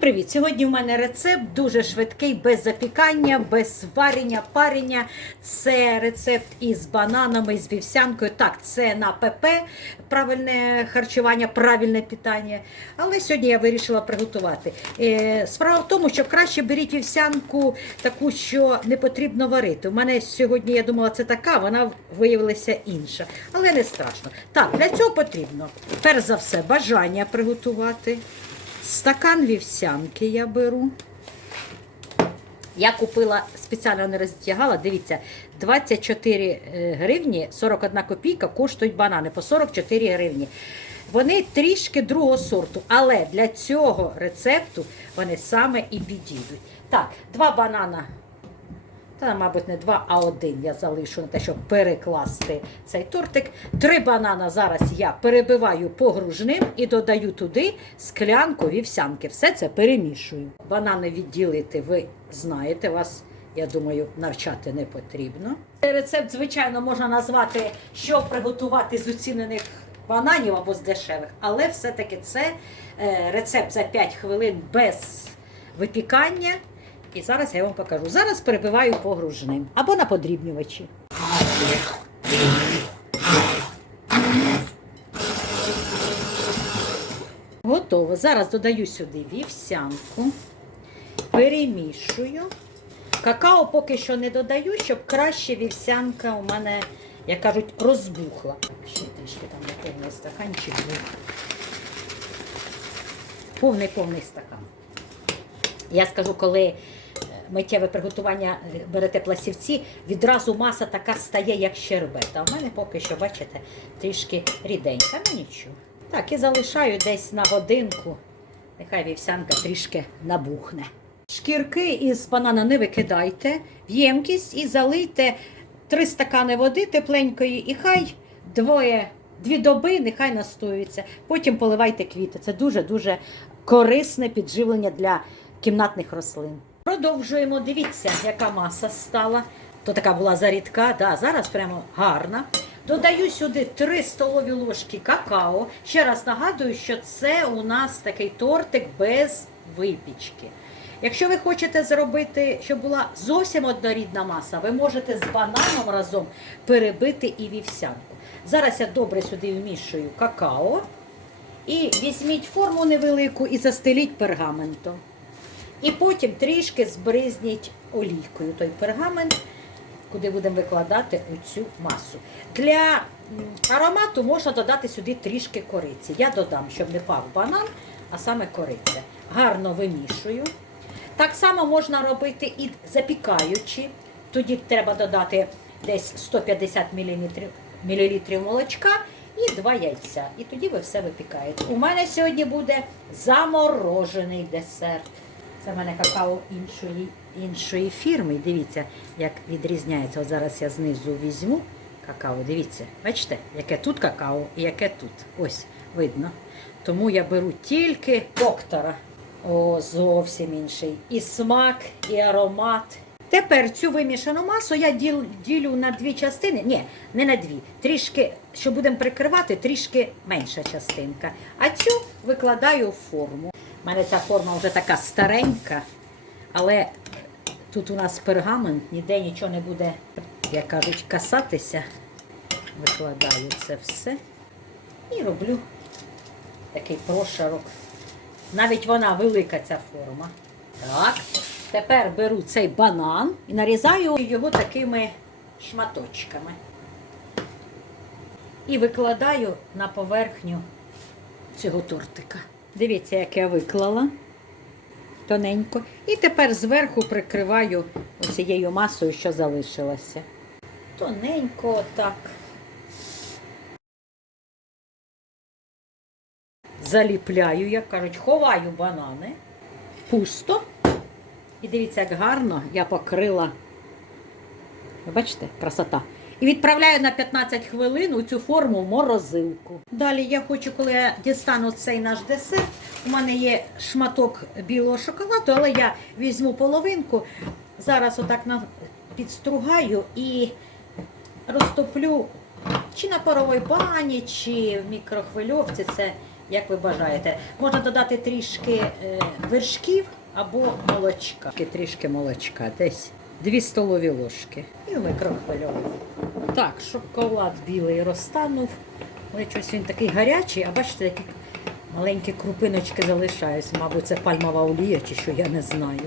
привіт! Сьогодні в мене рецепт дуже швидкий, без запікання, без варення, парення. Це рецепт із бананами, з вівсянкою. Так, це на ПП правильне харчування, правильне питання. Але сьогодні я вирішила приготувати. Е, Справа в тому, що краще беріть вівсянку таку, що не потрібно варити. У мене сьогодні я думала, це така, вона виявилася інша. Але не страшно. Так, для цього потрібно, перш за все, бажання приготувати. Стакан вівсянки я беру. Я купила, спеціально не роздягала, дивіться, 24 е, гривні, 41 копійка коштують банани по 44 гривні. Вони трішки другого сорту, але для цього рецепту вони саме і підійдуть. Так, два банана та, мабуть, не два, а один я залишу на те, щоб перекласти цей тортик. Три банана зараз я перебиваю погружним і додаю туди склянку вівсянки. Все це перемішую. Банани відділити, ви знаєте, вас, я думаю, навчати не потрібно. Рецепт, звичайно, можна назвати, що приготувати з оцінених бананів або з дешевих, але все-таки це е, рецепт за 5 хвилин без випікання. І зараз я вам покажу. Зараз перебиваю погружним або на подрібнювачі. Готово. Зараз додаю сюди вівсянку, перемішую. Какао поки що не додаю, щоб краще вівсянка у мене, як кажуть, розбухла. Ще трішки там не повний стаканчик був. Повний повний стакан. Я скажу, коли миттєве приготування е, берете пластівці, відразу маса така стає, як щербет. А в мене поки що, бачите, трішки ріденька, ну нічого. Так, і залишаю десь на годинку. Нехай вівсянка трішки набухне. Шкірки із банана не викидайте в ємкість і залийте 3 стакани води тепленької, і хай двоє, дві доби нехай настоюється. Потім поливайте квіти. Це дуже-дуже корисне підживлення для кімнатних рослин. Продовжуємо. Дивіться, яка маса стала. То така була зарідка, да, зараз прямо гарна. Додаю сюди 3 столові ложки какао. Ще раз нагадую, що це у нас такий тортик без випічки. Якщо ви хочете зробити, щоб була зовсім однорідна маса, ви можете з бананом разом перебити і вівсянку. Зараз я добре сюди вмішую какао. І візьміть форму невелику і застеліть пергаментом. І потім трішки збризніть олійкою той пергамент, куди будемо викладати оцю масу. Для аромату можна додати сюди трішки кориці. Я додам, щоб не пав банан, а саме кориця. Гарно вимішую. Так само можна робити і запікаючи. Тоді треба додати десь 150 мл, молочка і два яйця. І тоді ви все випікаєте. У мене сьогодні буде заморожений десерт. Це в мене какао іншої, іншої фірми. Дивіться, як відрізняється. От зараз я знизу візьму какао. Дивіться, бачите, яке тут какао і яке тут. Ось, видно. Тому я беру тільки доктора. О, зовсім інший. І смак, і аромат. Тепер цю вимішану масу я діл, ділю на дві частини. Ні, не на дві. Трішки, що будемо прикривати, трішки менша частинка. А цю викладаю в форму. У мене ця форма вже така старенька, але тут у нас пергамент, ніде нічого не буде, як кажуть, касатися. Викладаю це все і роблю такий прошарок. Навіть вона велика ця форма. Так. Тепер беру цей банан і нарізаю його такими шматочками. І викладаю на поверхню цього тортика. Дивіться, як я виклала тоненько. І тепер зверху прикриваю оцією масою, що залишилася. Тоненько отак. Заліпляю, як кажуть, ховаю банани. Пусто. І дивіться, як гарно я покрила. Ви бачите, красота. І відправляю на 15 хвилин у цю форму в морозилку. Далі я хочу, коли я дістану цей наш десерт, у мене є шматок білого шоколаду, але я візьму половинку. Зараз отак підстругаю і розтоплю чи на паровій бані, чи в мікрохвильовці. Це як ви бажаєте. Можна додати трішки е, вершків або молочка. Трішки молочка, десь 2 столові ложки. І в. Так, шоколад білий розтанув. Але щось він такий гарячий, а бачите, які маленькі крупиночки залишаються. Мабуть, це пальмова олія чи що, я не знаю.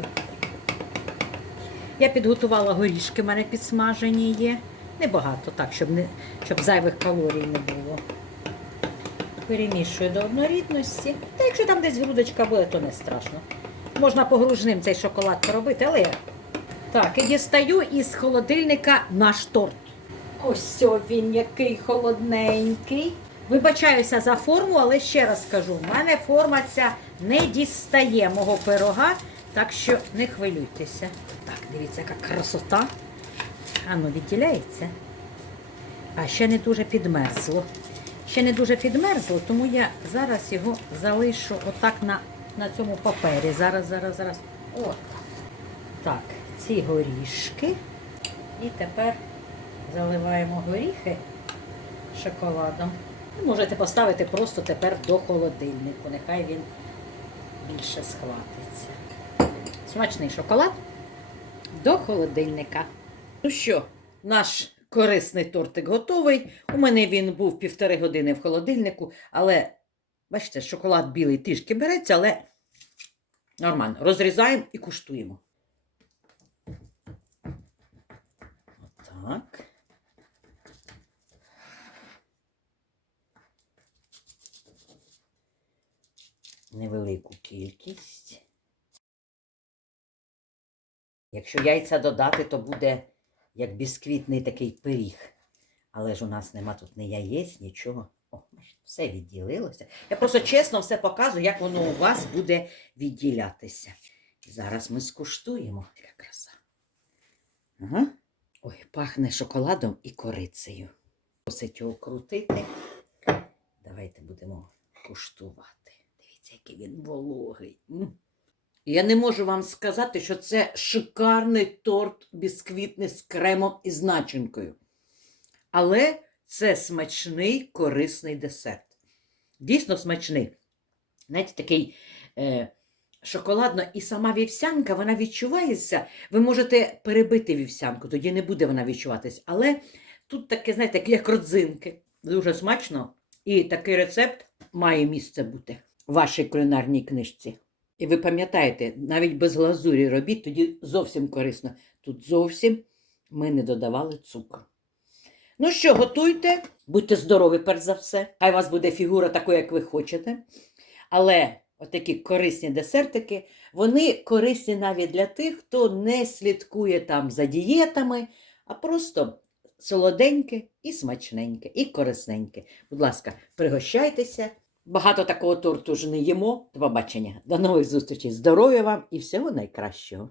Я підготувала горішки, в мене підсмажені є. Небагато, так, щоб, не, щоб зайвих калорій не було. Перемішую до однорідності. Та якщо там десь грудочка буде, то не страшно. Можна погружним цей шоколад поробити, але. Так, і дістаю із холодильника наш торт. Ось він який холодненький. Вибачаюся за форму, але ще раз скажу, в мене форма ця не дістає мого пирога, так що не хвилюйтеся. Так, дивіться, яка красота. А ну, відділяється. А ще не дуже підмерзло. Ще не дуже підмерзло, тому я зараз його залишу отак на, на цьому папері. Зараз, зараз, зараз. От. Так, ці горішки. І тепер заливаємо горіхи шоколадом. Ви можете поставити просто тепер до холодильнику. Нехай він більше схватиться. Смачний шоколад до холодильника. Ну що, наш корисний тортик готовий. У мене він був півтори години в холодильнику, але, бачите, шоколад білий трішки береться, але нормально. Розрізаємо і куштуємо. Отак. Невелику кількість. Якщо яйця додати, то буде як бісквітний такий пиріг. Але ж у нас нема тут ні яєць, нічого. О, все відділилося. Я просто чесно все показую, як воно у вас буде відділятися. Зараз ми скуштуємо. Яка краса. Ага. Ой, пахне шоколадом і корицею. Досить його крутити. Давайте будемо куштувати. Дивіться, який він вологий. Я не можу вам сказати, що це шикарний торт бісквітний з кремом і з начинкою. Але це смачний корисний десерт. Дійсно смачний. Знаєте, такий е, шоколадно і сама вівсянка, вона відчувається. Ви можете перебити вівсянку, тоді не буде вона відчуватись. Але тут таке, знаєте, як родзинки. Дуже смачно. І такий рецепт має місце бути в вашій кулінарній книжці. І ви пам'ятаєте, навіть без глазурі робіть, тоді зовсім корисно. Тут зовсім ми не додавали цукру. Ну що, готуйте, будьте здорові, перш за все. Хай у вас буде фігура такою, як ви хочете. Але отакі корисні десертики, вони корисні навіть для тих, хто не слідкує там за дієтами, а просто солоденьке і смачненьке, і корисненьке. Будь ласка, пригощайтеся. Багато такого торту ж не їмо. До побачення. До нових зустрічей. Здоров'я вам і всього найкращого.